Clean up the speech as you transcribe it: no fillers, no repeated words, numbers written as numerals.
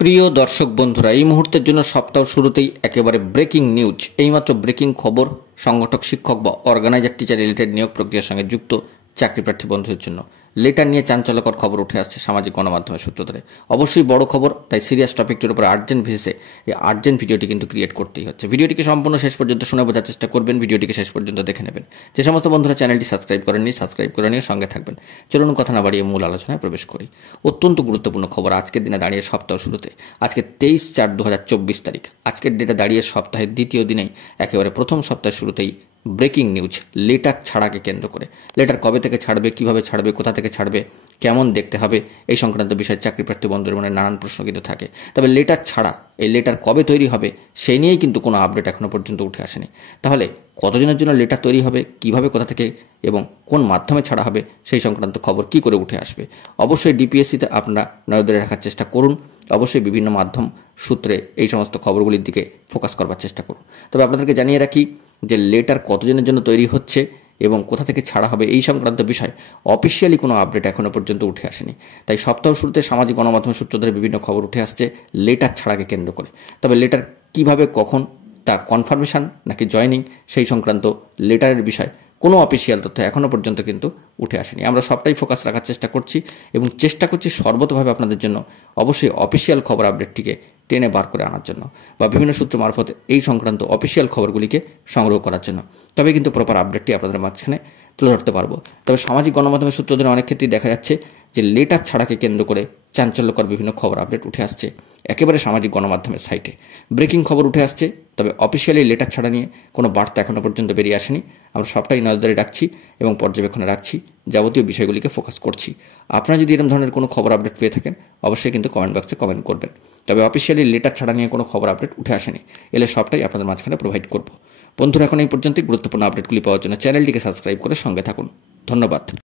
প্রিয় দর্শক বন্ধুরা, এই মুহূর্তের জন্য সপ্তাহ শুরুতেই একেবারে ব্রেকিং নিউজ। এইমাত্র ব্রেকিং খবর সংগঠক, শিক্ষক বা অর্গানাইজার টিচার রিলেটেড নিয়োগ প্রক্রিয়ার সঙ্গে যুক্ত চাকরি প্রার্থী বন্ধুদের জন্য লেটার নিয়ে চাঞ্চল্যকর খবর উঠে আসছে সামাজিক গণমাধ্যমের সূত্র ধরে। অবশ্যই বড় খবর, তাই সিরিয়াস টপিকটির উপর আর্জেন্ট বেসিসে এই আর্জেন্ট ভিডিওটি কিন্তু ক্রিয়েট করতেই হচ্ছে। ভিডিওটিকে সম্পূর্ণ শেষ পর্যন্ত শুনে বোঝার চেষ্টা করবেন, ভিডিওটিকে শেষ পর্যন্ত দেখে নেবেন। যে সমস্ত বন্ধুরা চ্যানেলটি সাবস্ক্রাইব করেননি, সাবস্ক্রাইব করে নিয়ে সঙ্গে থাকবেন। চলুন কথা না বাড়িয়ে মূল আলোচনায় প্রবেশ করি। অত্যন্ত গুরুত্বপূর্ণ খবর আজকের দিনে দাঁড়িয়ে সপ্তাহ শুরুতে, আজকে 23/4/2024 তারিখ। আজকের ডেটে দাঁড়িয়ে সপ্তাহের দ্বিতীয় দিনেই একেবারে প্রথম সপ্তাহের শুরুতেই ব্রেকিং নিউজ লেটার ছাড়াকে কেন্দ্র করে। লেটার কবে থেকে ছাড়বে, কিভাবে ছাড়বে, কোথা থেকে ছাড়বে, কেমন দেখতে হবে, এই সংক্রান্ত বিষয়ে চাকরি প্রার্থী বন্ধুদের মনে নানান প্রশ্ন কিন্তু থাকে। তবে লেটার ছাড়া, এই লেটার কবে তৈরি হবে সেই নিয়েই কিন্তু কোনো আপডেট এখনও পর্যন্ত উঠে আসেনি। তাহলে কতজনের জন্য লেটার তৈরি হবে, কিভাবে, কোথা থেকে এবং কোন মাধ্যমে ছাড়া হবে সেই সংক্রান্ত খবর কী করে উঠে আসবে, অবশ্যই ডিপিএসসিতে আপনারা নজরে রাখার চেষ্টা করুন। অবশ্যই বিভিন্ন মাধ্যম সূত্রে এই সমস্ত খবরগুলির দিকে ফোকাস করবার চেষ্টা করুন। তবে আপনাদেরকে জানিয়ে রাখি যে লেটার কতজনের জন্য তৈরি হচ্ছে এবং কোথা থেকে ছাড়া হবে এই সংক্রান্ত বিষয় অফিসিয়ালি কোনো আপডেট এখনও পর্যন্ত উঠে আসেনি। তাই সপ্তাহ শুরুতে সামাজিক গণমাধ্যম সূত্র ধরে বিভিন্ন খবর উঠে আসছে লেটার ছাড়াকে কেন্দ্র করে। তবে লেটার কিভাবে, কখন, তা কনফার্মেশন নাকি জয়েনিং সেই সংক্রান্ত লেটারের বিষয় কোনো অফিসিয়াল তথ্য এখনও পর্যন্ত কিন্তু উঠে আসেনি। আমরা সবটাই ফোকাস রাখার চেষ্টা করছি এবং চেষ্টা করছি সর্বতভাবে আপনাদের জন্য অবশ্যই অফিসিয়াল খবর আপডেটটিকে টেনে বার করে আনার জন্য বা বিভিন্ন সূত্র মারফত এই সংক্রান্ত অফিসিয়াল খবরগুলিকে সংগ্রহ করার জন্য। তবে কিন্তু প্রপার আপডেটটি আপনাদের মাঝখানে তুলে ধরতে পারবো। তবে সামাজিক গণমাধ্যমের সূত্র ধরে অনেক ক্ষেত্রেই দেখা যাচ্ছে যে লেটার ছাড়াকে কেন্দ্র করে চাঞ্চল্যকর বিভিন্ন খবর আপডেট উঠে আসছে একেবারে সামাজিক গণমাধ্যমের সাইটে। ব্রেকিং খবর উঠে আসছে, তবে অফিসিয়ালি লেটার ছাড়া নিয়ে কোনো বার্তা এখনও পর্যন্ত বেরিয়ে আসেনি। আমরা সবটাই নজরে রাখছি এবং পর্যবেক্ষণে রাখছি, যাবতীয় বিষয়গুলিকে ফোকাস করছি। আপনারা যদি এরকম ধরনের কোনো খবর আপডেট পেয়ে থাকেন অবশ্যই কিন্তু কমেন্ট বক্সে কমেন্ট করবেন। তবে অফিসিয়ালি লেটার ছাড়া নিয়ে কোনো খবর আপডেট উঠে আসেনি, এলে সবটাই আপনাদের মাঝখানে প্রোভাইড করব। বন্ধুরা, এখন এই পর্যন্তই গুরুত্বপূর্ণ আপডেটগুলি পাওয়ার জন্য চ্যানেলটিকে সাবস্ক্রাইব করে সঙ্গে থাকুন। ধন্যবাদ।